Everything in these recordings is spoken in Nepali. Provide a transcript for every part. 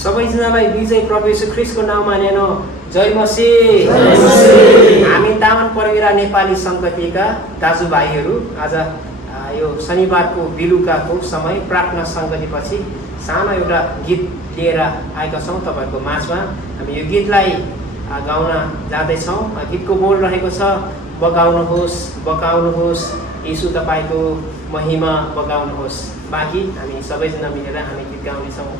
सबैजनालाई विजय प्रभु येशू ख्रीष्टको नाममा न्यानो जय मसीह। हामी तामाङ परगेरा नेपाली सङ्गतिका दाजुभाइहरू आज यो शनिबारको बेलुकाको समय प्रार्थना सङ्गतिपछि सानो एउटा गीत लिएर आएका छौँ तपाईँहरूको माझमा। हामी यो गीतलाई गाउन जाँदैछौँ। गीतको बोल रहेको छ, बगाउनुहोस् बगाउनुहोस् यीशु तपाईँको महिमा बगाउनुहोस्। बाँकी हामी सबैजना मिलेर हामी गीत गाउनेछौँ।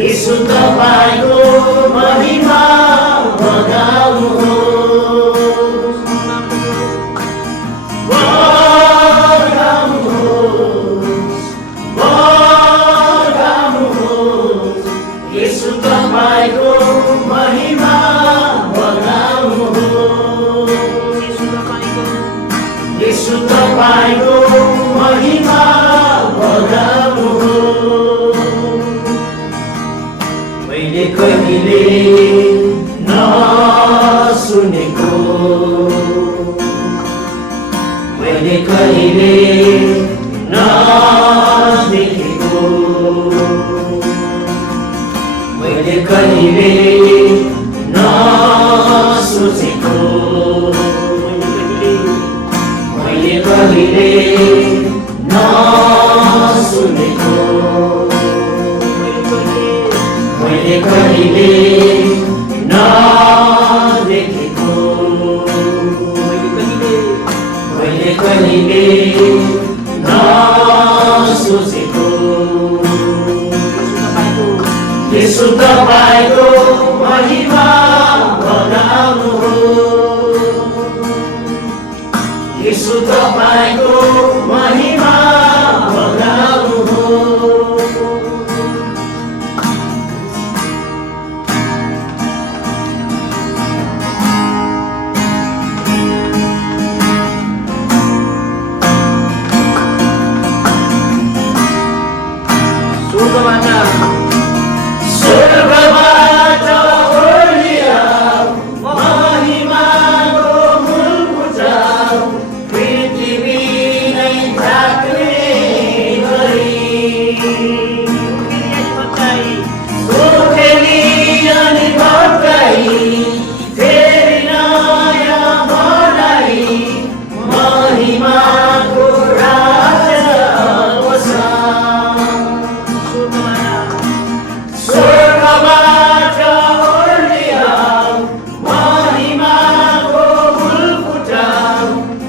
यीशु तपाईको महिमा बगाउनुहोस्, बगाउनुहोस्, बगाउनुहोस्। यीशु तपाईको महिमा बगाउनुहोस्, यीशु तपाईको महिमा बगाउनुहोस्। मैले कहिले नसुनेको, मैले कहिले नदेखेको, मैले कहिले नसोचेको, मैले कहिले नसुनेको, मैले कहिले नदेखेको, मैले कहिले नसोचेको। यीशु तपाईको महिमा बगाउनुहोस्, यीशु तपाईको महिमा बगाउनुहोस्। स्वर्गबाट ओर्लिआऊ महिमाको मूल बुझाऊ, पृथ्वी नै ढाक्ने गरी। उखेली अनि भत्काई फेरि नयाँ बनाई, महिमाको राजा स्वर्गबाट ओर्लिआऊ महिमाको मूल फुटाऊ,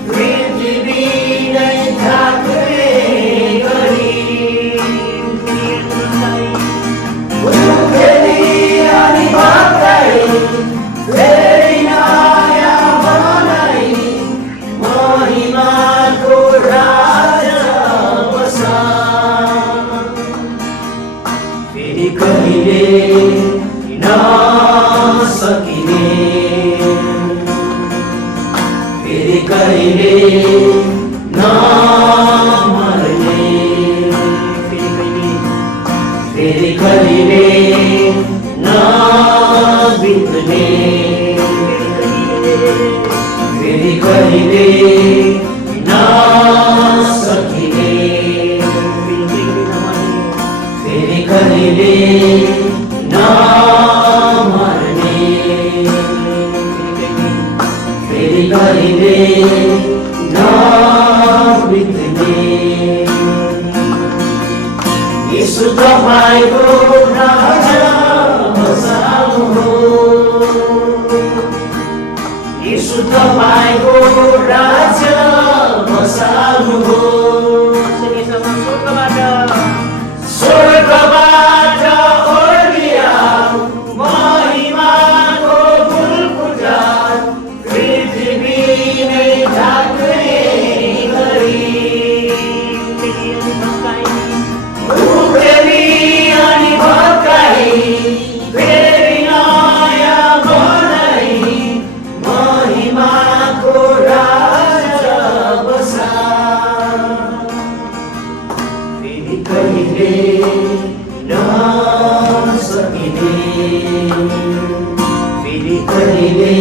पृथ्वी नै ढाक्ने गरी। उखेली अनि भत्काई फेरि नयाँ बनाई, महिमाको राजा बसा। फेरि कहिले नसकिने, फेरि कहिले नमर्ने, फेरि कहिले नबित्ने, फेरि कहिले नसकिने, फेरि कहिले नमर्ने, फेरि कहिले नबित्ने। यीशु तपाईको राजा बसाउनुहोस्, यीशु तपाईको राजा बसाउनुहोस्। स्वर्गबाट ओर्लिआऊ महिमाको मूल फुटाऊ, पृथ्वी नै ढाक्ने गरी। उखेली अनि महिमाको राजा बसा फेरि कहिले नसकिने फेरि कहिले